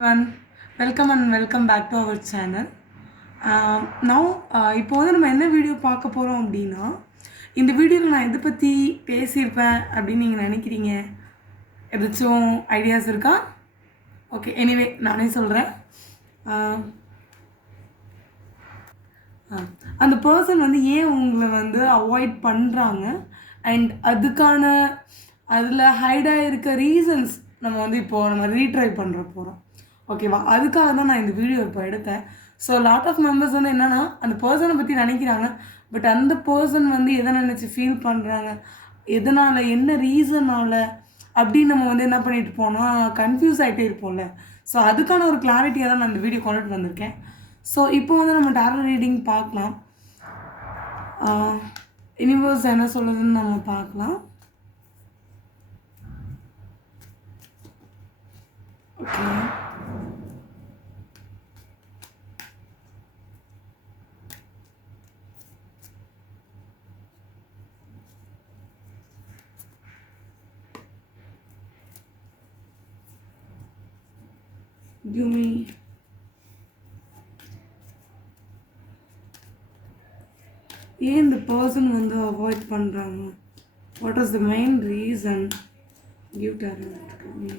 everyone. Welcome and welcome back to our channel. Now இப்போ வந்து நம்ம என்ன வீடியோ பார்க்க போகிறோம் அப்படின்னா இந்த வீடியோவில் நான் எதை பற்றி பேசியிருப்பேன் அப்படின்னு நீங்கள் நினைக்கிறீங்க? எதாச்சும் ஐடியாஸ் இருக்கா? ஓகே, எனிவே நானே சொல்கிறேன். அந்த பர்சன் வந்து ஏன் உங்களை வந்து அவாய்ட் பண்ணுறாங்க அண்ட் அதுக்கான அதில் ஹைடாக இருக்க ரீசன்ஸ் நம்ம வந்து இப்போது நம்ம ரீட்ரை பண்ணுற போகிறோம். ஓகேவா? அதுக்காக தான் நான் இந்த வீடியோ இப்போ எடுத்தேன். ஸோ லாட் ஆஃப் மெம்பர்ஸ் வந்து என்னென்னா அந்த பர்சனை பற்றி நினைக்கிறாங்க, பட் அந்த பர்சன் வந்து எதை நினச்சி ஃபீல் பண்ணுறாங்க, எதனால், என்ன ரீசனால் அப்படின்னு நம்ம வந்து என்ன பண்ணிட்டு போனால் கன்ஃபியூஸ் ஆகிட்டே இருப்போம்ல. ஸோ அதுக்கான ஒரு கிளாரிட்டியாக தான் நான் இந்த வீடியோ கொண்டுட்டு வந்திருக்கேன். ஸோ இப்போ வந்து நம்ம டேரோ ரீடிங் பார்க்கலாம். யூனிவர்ஸ் என்ன சொல்லுதுன்னு நம்ம பார்க்கலாம். ஓகே, give me ஏன் இந்த பர்சன் வந்து அவாய்ட் பண்ணுறாங்க? What is the main reason? Give tarot to me.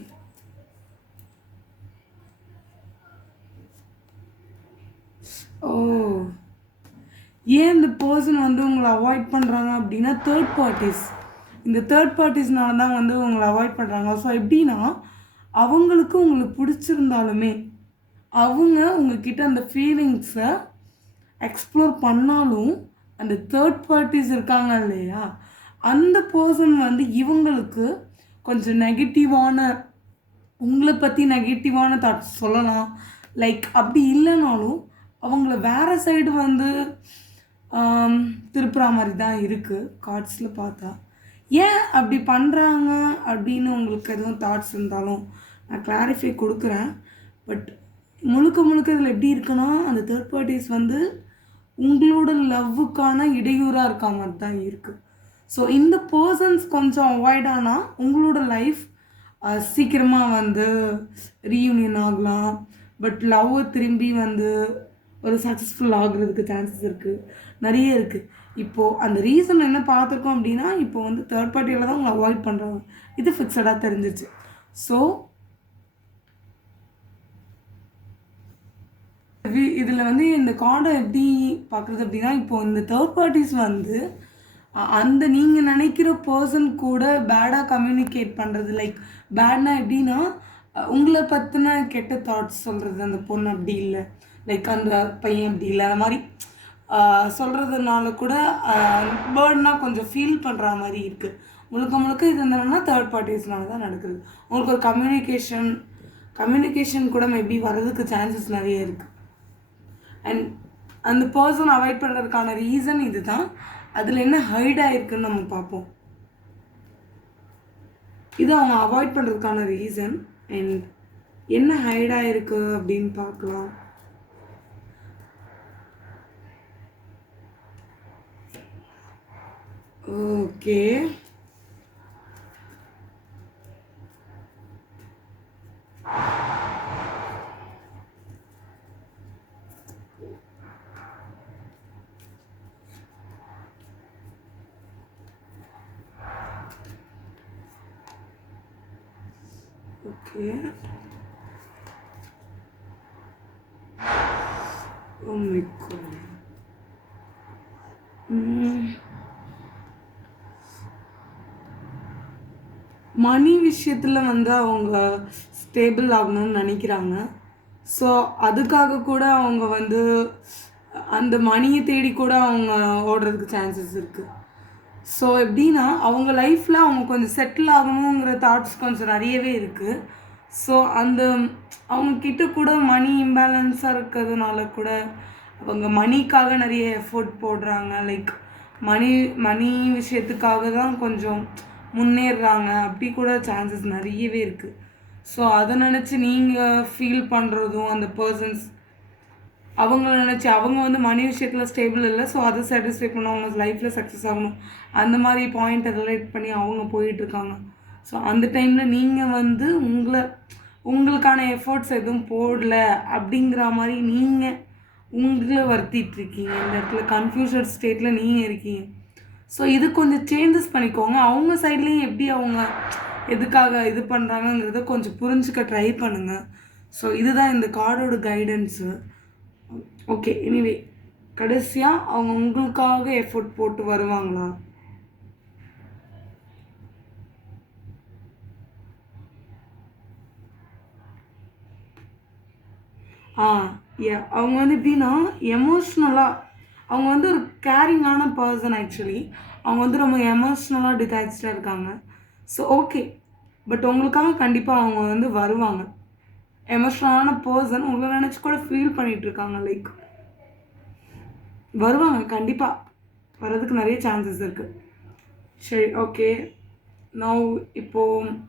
ஓ, ஏன் இந்த பர்சன் வந்து உங்களை அவாய்ட் பண்ணுறாங்க அப்படின்னா தேர்ட் பார்ட்டிஸ். இந்த தேர்ட் பார்ட்டிஸ்னால தான் வந்து உங்களை அவாய்ட் பண்ணுறாங்க. ஸோ எப்படின்னா அவங்களுக்கு உங்களுக்கு பிடிச்சிருந்தாலுமே அவங்க உங்ககிட்ட அந்த ஃபீலிங்ஸை எக்ஸ்ப்ளோர் பண்ணாலும் அந்த தேர்ட் பார்ட்டிஸ் இருக்காங்க இல்லையா, அந்த பர்சன் வந்து இவங்களுக்கு கொஞ்சம் நெகட்டிவான, உங்களை பற்றி நெகட்டிவான தாட்ஸ் சொல்லலாம். லைக் அப்படி இல்லைனாலும் அவங்கள வேறு சைடு வந்து திருப்புற மாதிரி தான் இருக்குது கார்ட்ஸில் பார்த்தா. ஏன் அப்படி பண்ணுறாங்க அப்படின்னு உங்களுக்கு எதுவும் தாட்ஸ் இருந்தாலும் நான் கிளாரிஃபை கொடுக்குறேன். பட் முழுக்க இதில் எப்படி இருக்குன்னா அந்த தேர்ட் பார்ட்டிஸ் வந்து உங்களோட லவ்வுக்கான இடையூறாக இருக்க மாதிரி தான் இருக்குது. ஸோ இந்த பர்சன்ஸ் கொஞ்சம் அவாய்ட் ஆனால் உங்களோட லைஃப் சீக்கிரமாக வந்து ரீயூனியன் ஆகலாம். பட் லவ்வை திரும்பி வந்து ஒரு சக்ஸஸ்ஃபுல் ஆகுறதுக்கு சான்சஸ் இருக்குது, நிறைய இருக்குது. இப்போது அந்த ரீசன் என்ன பார்த்துருக்கோம் அப்படின்னா இப்போ வந்து தேர்ட் பார்ட்டியில் தான் உங்களை அவாய்ட் பண்ணுறாங்க, இது ஃபிக்ஸடாக தெரிஞ்சிச்சு. ஸோ இதில் வந்து இந்த கார்டை எப்படி பார்க்குறது அப்படின்னா இப்போது இந்த தேர்ட் பார்ட்டிஸ் வந்து அந்த நீங்கள் நினைக்கிற பர்சன் கூட பேடாக கம்யூனிகேட் பண்ணுறது. லைக் பேட்னா எப்படின்னா உங்களை பற்றின கெட்ட தாட்ஸ் சொல்கிறது. அந்த பொண்ணு அப்படி இல்லை, லைக் அந்த பையன் அப்படி இல்லை, அந்த மாதிரி சொல்கிறதுனால கூட பேர்ட்னால் கொஞ்சம் ஃபீல் பண்ணுற மாதிரி இருக்குது. முழுக்க இது என்னன்னா தேர்ட் பார்ட்டிஸ்னால தான் நடக்குது. உங்களுக்கு ஒரு கம்யூனிகேஷன் கூட மேபி வர்றதுக்கு சான்சஸ் நிறைய இருக்குது. அண்ட் அந்த பர்சன் அவாய்ட் பண்ணுறதுக்கான ரீசன் இது தான். அதில் என்ன ஹைடாக இருக்குன்னு நம்ம பார்ப்போம். இது அவங்க அவாய்ட் பண்ணுறதுக்கான ரீசன் அண்ட் என்ன ஹைடாக இருக்குது அப்படின்னு பார்க்கலாம். Okay, okay, oh my god. மணி விஷயத்தில் வந்து அவங்க ஸ்டேபிள் ஆகணும்னு நினைக்கிறாங்க. ஸோ அதுக்காக கூட அவங்க வந்து அந்த மணியை தேடி கூட அவங்க ஓடுறதுக்கு சான்சஸ் இருக்குது. ஸோ எப்படின்னா அவங்க லைஃப்பில் அவங்க கொஞ்சம் செட்டில் ஆகணுங்கிற தாட்ஸ் கொஞ்சம் நிறையவே இருக்குது. ஸோ அந்த அவங்கக்கிட்ட கூட மணி இம்பேலன்ஸாக இருக்கிறதுனால கூட அவங்க மணிக்காக நிறைய எஃபோர்ட் போடுறாங்க. லைக் மணி விஷயத்துக்காக தான் கொஞ்சம் முன்னேறுறாங்க, அப்படி கூட சான்சஸ் நிறையவே இருக்குது. ஸோ அதை நினச்சி நீங்கள் ஃபீல் பண்ணுறதும் அந்த பர்சன்ஸ் அவங்கள நினச்சி அவங்க வந்து மணி விஷயத்தில் ஸ்டேபிள் இல்லை, ஸோ அதை சாட்டிஸ்ஃபை பண்ண அவங்க லைஃப்பில் சக்ஸஸ் ஆகணும் அந்த மாதிரி பாயிண்ட்டை ரிலேட் பண்ணி அவங்க போயிட்டுருக்காங்க. ஸோ அந்த டைமில் நீங்கள் வந்து உங்களுக்கான எஃபோர்ட்ஸ் எதுவும் போடல அப்படிங்கிற மாதிரி நீங்கள் உங்களை வருத்திட்டுருக்கீங்க. இந்த இடத்துல கன்ஃபியூஷன் ஸ்டேட்டில் நீங்கள் இருக்கீங்க. ஸோ இது கொஞ்சம் சேஞ்சஸ் பண்ணிக்கோங்க. அவங்க சைட்லேயும் எப்படி அவங்க எதுக்காக இது பண்ணுறாங்கங்கிறத கொஞ்சம் புரிஞ்சுக்க ட்ரை பண்ணுங்கள். ஸோ இதுதான் இந்த கார்டோட கைடன்ஸு. ஓகே, எனிவே கடைசியாக அவங்க உங்களுக்காக எஃபோர்ட் போட்டு வருவாங்களா? அவங்க வந்து எப்படின்னா எமோஷ்னலாக அவங்க வந்து ஒரு கேரிங்கான பர்சன். ஆக்சுவலி அவங்க வந்து ரொம்ப எமோஷ்னலாக டிட்டாச்சாக இருக்காங்க. ஸோ ஓகே, பட் உங்களுக்காக கண்டிப்பாக அவங்க வந்து வருவாங்க. எமோஷ்னலான பர்சன் உங்களை நினச்சி கூட ஃபீல் பண்ணிகிட்ருக்காங்க. லைக் வருவாங்க, கண்டிப்பாக வர்றதுக்கு நிறைய சான்சஸ் இருக்குது. சரி, ஓகே. நான் இப்போது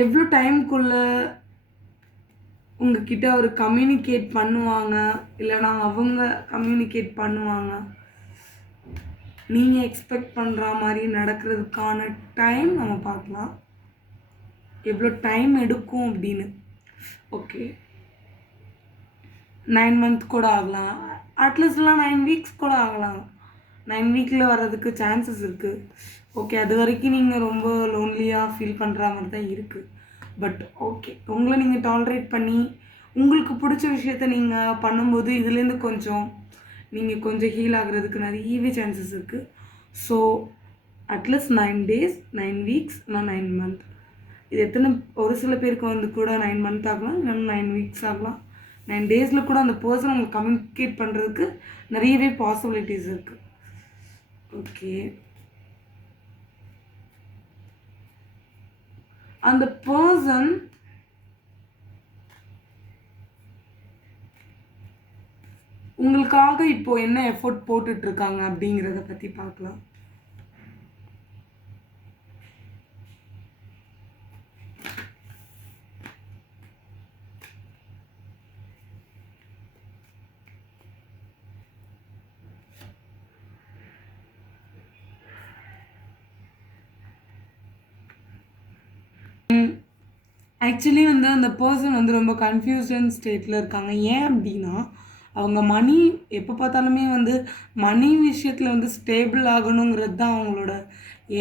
எவ்வளோ டைம்குள்ளே உங்ககிட்ட அவர் கம்யூனிகேட் பண்ணுவாங்க, இல்லைனா அவங்க கம்யூனிகேட் பண்ணுவாங்க, நீங்கள் எக்ஸ்பெக்ட் பண்ணுற மாதிரி நடக்கிறதுக்கான டைம் நம்ம பார்க்கலாம். எவ்வளோ டைம் எடுக்கும் அப்படின்னு. ஓகே, 9 மந்த் கூட ஆகலாம், அட்லீஸ்ட்லாம் 9 வீக்ஸ் கூட ஆகலாம். 9 வீக்கில் வர்றதுக்கு சான்சஸ் இருக்குது. ஓகே, அது வரைக்கும் நீங்கள் ரொம்ப லோன்லியாக ஃபீல் பண்ணுற மாதிரி தான் இருக்குது. பட் ஓகே, உங்களை நீங்கள் டாலரேட் பண்ணி உங்களுக்கு பிடிச்ச விஷயத்த நீங்கள் பண்ணும்போது இதுலேருந்து நீங்கள் கொஞ்சம் ஹீல் ஆகிறதுக்கு நிறையவே சான்சஸ் இருக்குது. ஸோ அட்லீஸ்ட் 9 டேஸ், 9 வீக்ஸ், நான் 9 மந்த். இது எத்தனை ஒரு சில பேருக்கு வந்து கூட 9 மந்த் ஆகலாம், இல்லைன்னா 9 வீக்ஸ் ஆகலாம். 9 டேஸில் கூட அந்த பர்சன் உங்களுக்கு கம்யூனிகேட் பண்ணுறதுக்கு நிறையவே பாசிபிலிட்டிஸ் இருக்குது. ஓகே, அந்த பர்சன் உங்களுக்காக இப்போ என்ன எஃபோர்ட் போட்டுட்ருக்காங்க அப்படிங்கிறத பற்றி பார்க்கலாம். ஆக்சுவலி வந்து அந்த பர்சன் வந்து ரொம்ப கன்ஃபியூஷன் ஸ்டேட்டில் இருக்காங்க. ஏன் அப்படின்னா அவங்க மணி எப்போ பார்த்தாலுமே வந்து மணி விஷயத்தில் வந்து ஸ்டேபிள் ஆகணுங்கிறது தான் அவங்களோட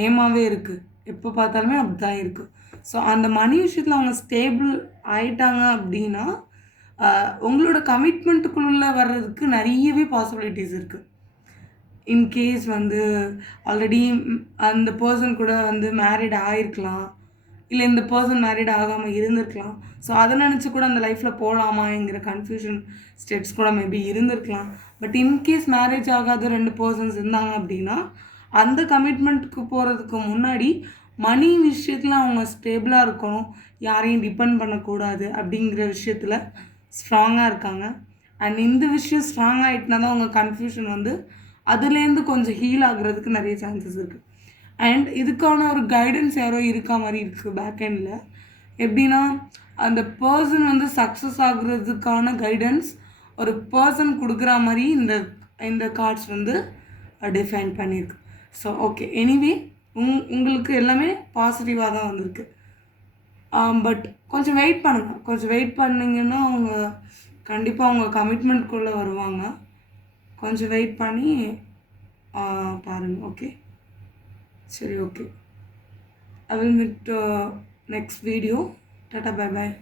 ஏமாவே இருக்குது. எப்போ பார்த்தாலுமே அப்படி தான் இருக்குது. ஸோ அந்த மணி விஷயத்தில் அவங்க ஸ்டேபிள் ஆயிட்டாங்க அப்படின்னா உங்களோட கமிட்மெண்ட்டுக்குள்ளே வர்றதுக்கு நிறையவே பாசிபிலிட்டிஸ் இருக்குது. இன்கேஸ் வந்து ஆல்ரெடி அந்த பர்சன் கூட வந்து மேரிட் ஆகிருக்கலாம், இல்லை இந்த பர்சன் மேரிட் ஆகாமல் இருந்திருக்கலாம். ஸோ அதை நினச்சி கூட அந்த லைஃப்பில் போகலாமாங்கிற கன்ஃபியூஷன் ஸ்டேட்ஸ் கூட மேபி இருந்திருக்கலாம். பட் இன்கேஸ் மேரேஜ் ஆகாத 2 பர்சன்ஸ் இருந்தாங்க அப்படின்னா அந்த கமிட்மெண்ட்டுக்கு போகிறதுக்கு முன்னாடி மணி விஷயத்தில் அவங்க ஸ்டேபிளாக இருக்கணும், யாரையும் டிபெண்ட் பண்ணக்கூடாது அப்படிங்கிற விஷயத்தில் ஸ்ட்ராங்காக இருக்காங்க. அண்ட் இந்த விஷயம் ஸ்ட்ராங் ஆகிட்டுனா தான் அவங்க கன்ஃபியூஷன் வந்து அதுலேருந்து கொஞ்சம் ஹீல் ஆகுறதுக்கு நிறைய சான்சஸ் இருக்குது. அண்ட் இதுக்கான ஒரு கைடன்ஸ் யாரோ இருக்கா மாதிரி இருக்குது பேக் எண்டில். எப்படின்னா அந்த பர்சன் வந்து சக்ஸஸ் ஆகுறதுக்கான கைடன்ஸ் ஒரு பர்சன் கொடுக்குற மாதிரி இந்த கார்ட்ஸ் வந்து டிஃபைன் பண்ணியிருக்கு. ஸோ ஓகே, எனிவே உங்களுக்கு எல்லாமே பாசிட்டிவாக தான் வந்திருக்கு. பட் கொஞ்சம் வெயிட் பண்ணுங்கள். கொஞ்சம் வெயிட் பண்ணிங்கன்னா அவங்க கண்டிப்பாக அவங்க கமிட்மெண்ட்குள்ளே வருவாங்க. கொஞ்சம் வெயிட் பண்ணி பாருங்கள். ஓகே, சரி, okay. I will meet next video. Tata, bye bye.